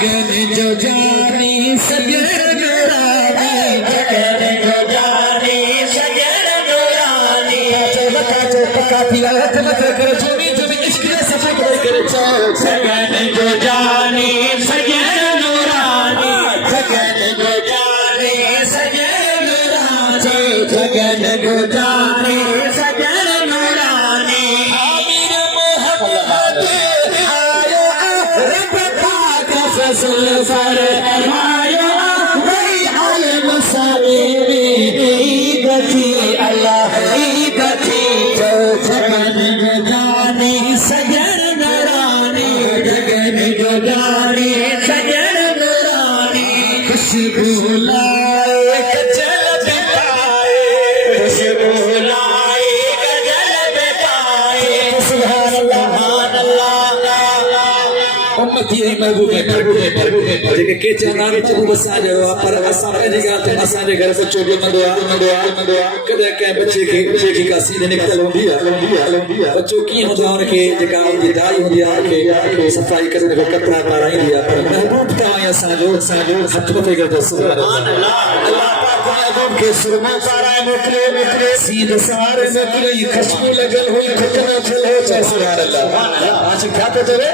जगन जो जानी सजन नुरानी जगन जो जानी सजन नुरानी पका पिला मत कर झूमी झूमी इश्क में सफर करे जगन जो जानी सजन नुरानी जगन जो जानी सजन नुरानी जगन जो जानी सजन नुरानी आमिर मोहम्मद आयो रब पाक फसल फरमायो वही आल मुसालिमी ईदती अल्लाह ईदती जगन जो जानी सजन नुरानी जगन जो जानी सजन नुरानी खुशबू लाए गजल बिताए खुशबू लाए गजल बिताए सुभान अल्लाह उम्मती महबूब है जेके के चवंदा आहिनि त हू असां जो पर असां पंहिंजी ॻाल्हि ते असां जे घर बच्चो जो मंदो कॾहिं कंहिं बच्चे खे का सीध निकतल हूंदी आहे बच्चो कीअं हूंदो आहे हुनखे जेका हुनजी दाई हूंदी आहे हुनखे सफ़ाई करे हुनखे कपिड़ा पाराईंदी आहे पर महबूब तव्हां असांजो हथ मथे करे सुभान अल्लाह महबूब के सुरमा पाराए मोकिले सीध सारे मोकिले खुशबू लगल हुई खुटना चल हो चाहे सुभान अल्लाह आज क्या तो तेरे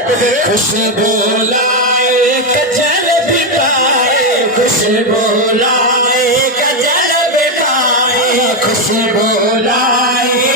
खुशबू लाए गजल बिताए खुशबू लाए गजल बिताए खुशबू लाए